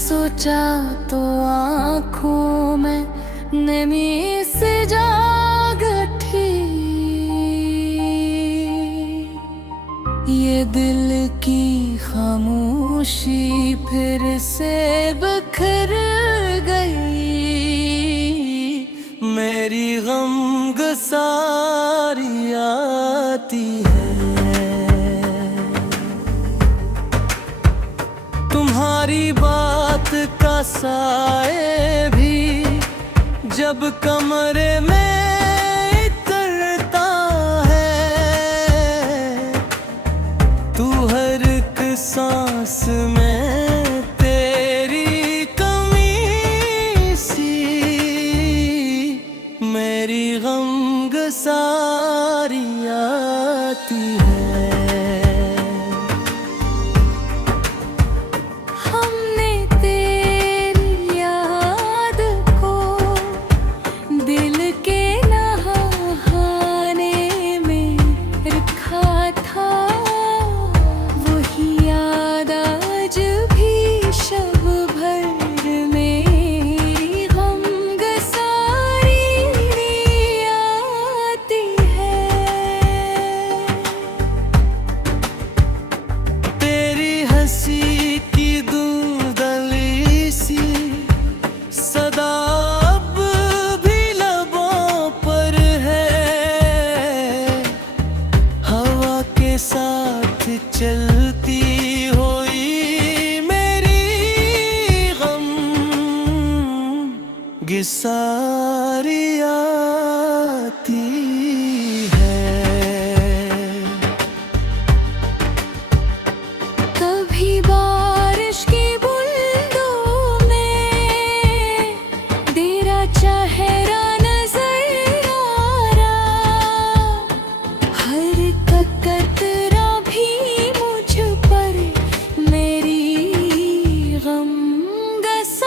सोचा तो आँखों में नमी से जाग उठी। ये दिल की खामोशी फिर से बिखर गई। मेरी गमगसारी आती है। तुम्हारी बात का साए भी जब कमरे में इतरता है, तू हर एक सांस में तेरी कमी सी। मेरी गमगसारी आती है। साथ चलती हुई मेरी गमगसारी आती है। कभी बारिश की बूंदों में तेरा चेहरा नजर आ रहा। हर कतरा भी मुझ पर मेरी गमगसारी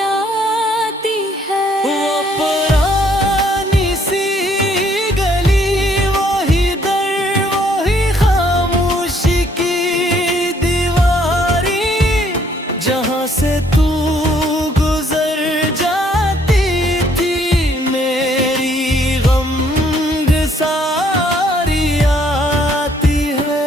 आती है। वो पुरानी सी गली, वही दर, वही खामोशी की दीवारी, जहाँ से तू गुजर जाती थी। मेरी गमगसारी आती है।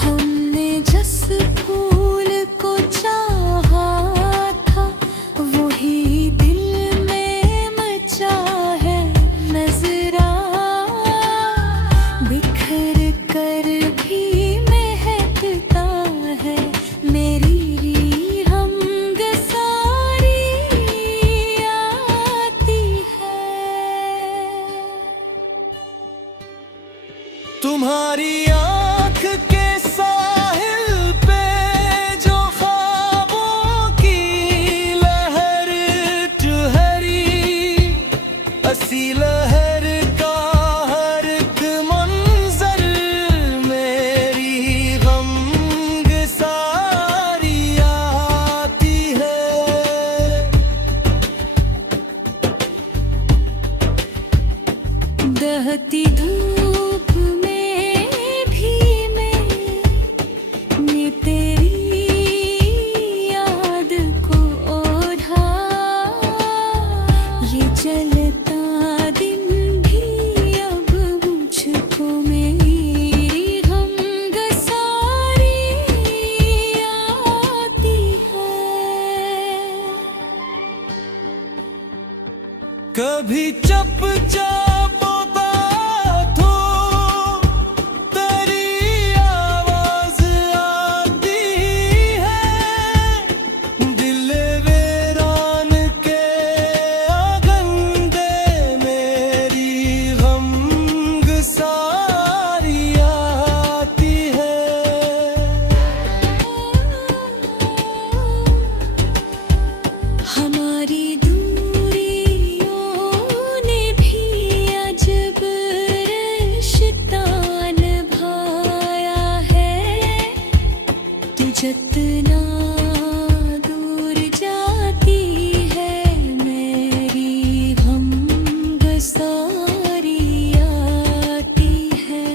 हमने जिस फूल को चाहा था, वही दिल में मचा है नजरा। बिखर कर भी महकता है मेरी गमगसारी आती है। तुम्हारी आँख के साहिल पे जो ख्वाबों की लहर ठहरी, असी लहर का हर एक मंजर मेरी गमगसारी आती है। दहती धूप में भी मैंने तेरी याद को ओढ़ा। ये जलता दिन भी अब मुझको मेरी गमगसारी आती है। कभी चुपचाप बात हो, तेरी आवाज आती है। दिल वीरान के आगंदे मेरी गमगसारी आती है। हमारी दूरियों ने भी अजब रिश्ता निभाया है। तू जितना दूर जाती है, मेरी गमगसारी आती है।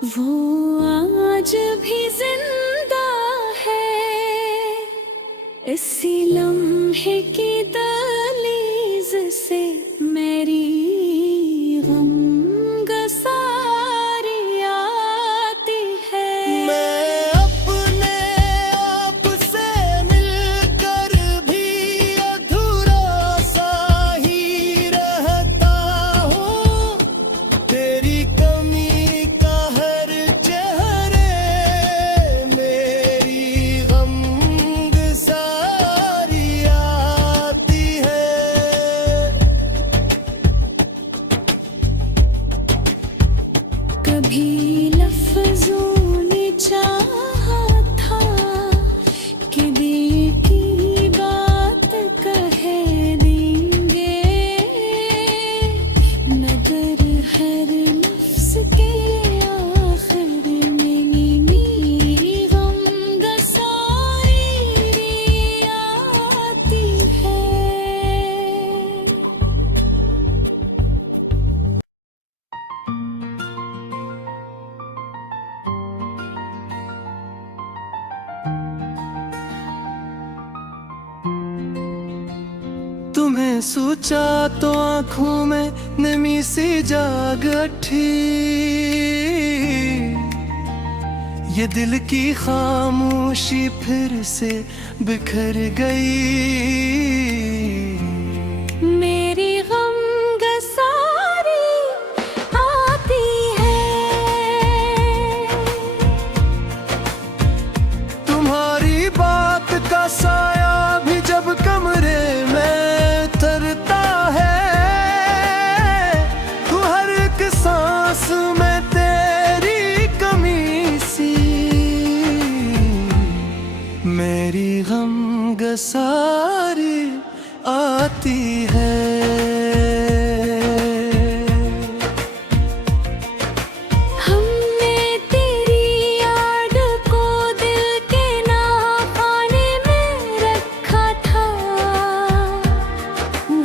वो आज भी जिंदा है, इसी लम्हे की दहलीज से मेरी गमगसारी आती है। मैं अपने आप से मिलकर भी अधूरा सा ही रहता हूँ। तेरी कमी का हर चेहरे मेरी गमगसारी आती है। कभी लफ्जों ने चाहा था कि दिल की बात कह देंगे, मगर हर लफ्ज के आखिर में मेरी गमगसारी आती है। तुम्हें सोचा तो आंखों में नमी सी जाग उठी, ये दिल की खामोशी फिर से बिखर गई। मेरी गमगसारी आती है। तुम्हारी बात का साया भी जब कमरे में तरता है, तू हर एक सांस में तेरी कमी सी मेरी गमगसारी आती है। हमने तेरी याद को दिल के नाखाने में रखा था,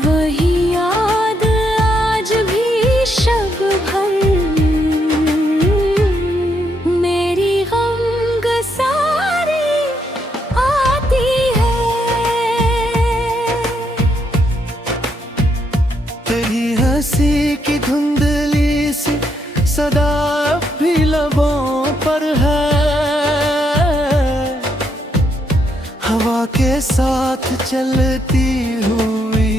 वही याद आज भी शब भर मेरी गमगसारी आती है। तेरी हंसी की धुंधली सी सदा अब भी लबों पर है, हवा के साथ चलती हुई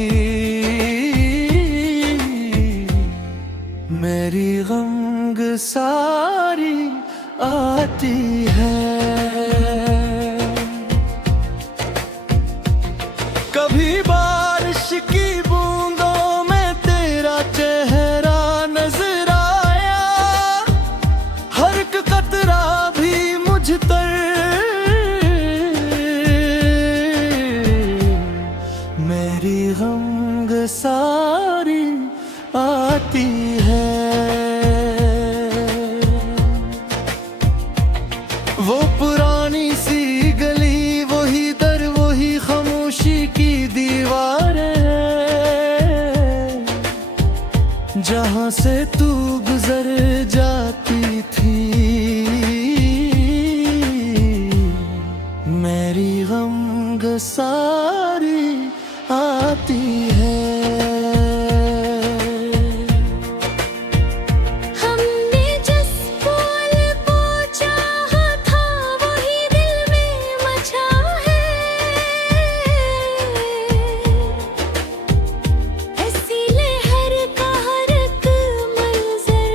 मेरी गमगसारी आती है। कभी बारिश की बूंदों में तेरा चेहरा नजर आया, हर एक कतरा भी मुझ तर मेरी गमगसारी आती है। वो पुरानी सी गली, वही दर, वही खामोशी की दीवारें, जहां से तू गुजर जाती थी मेरी गमगसारी आती है। हमने जिस फूल को चाहा था, वही दिल में मचा है। ऐसी लहर का हर एक मंजर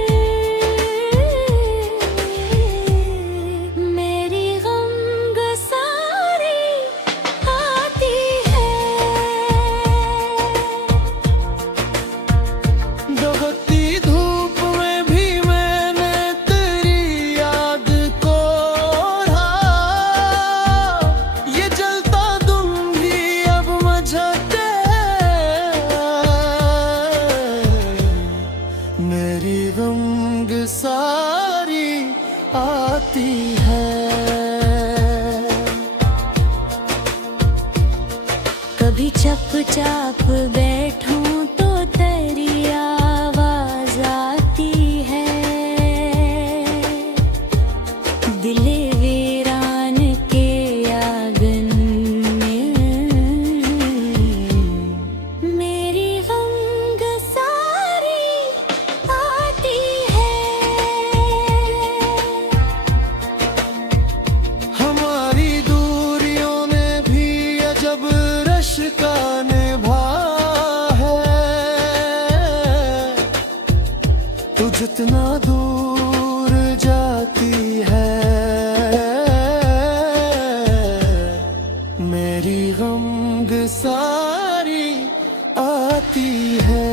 मेरी गमगसारी आती है। दहकती धूप में भी मैंने तेरी याद को रहा, ये जलता तुम भी अब मझाते मेरी गमगसारी आती है। कभी चुपचाप बैठूं तो तेरी आवाज आती है। कितना दूर जाती है मेरी गम सारी आती है।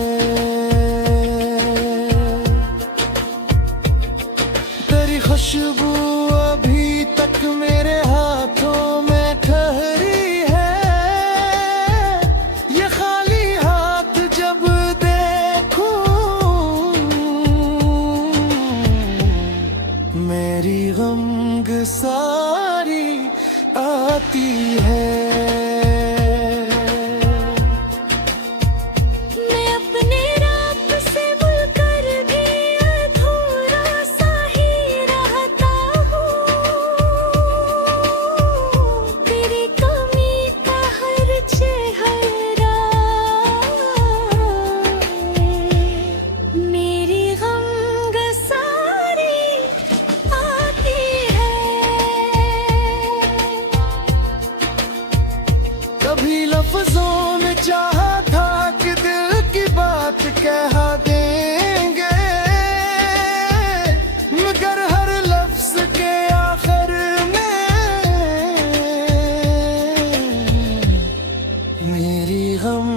तेरी खुशबू अभी तक मेरे हाथों में ठहरी है, ये खाली हाथ जब देखूं मेरी गम सारी आती है। मैं अपने रब से मिलकर भी अधूरा सा ही रहता हूँ, तेरी कमी का हर चेहरा मेरी गम सारी आती है। कभी लफ्जों में चाहा था कि दिल की बात कह देंगे, मगर हर लफ्ज के आखिर में मेरी गम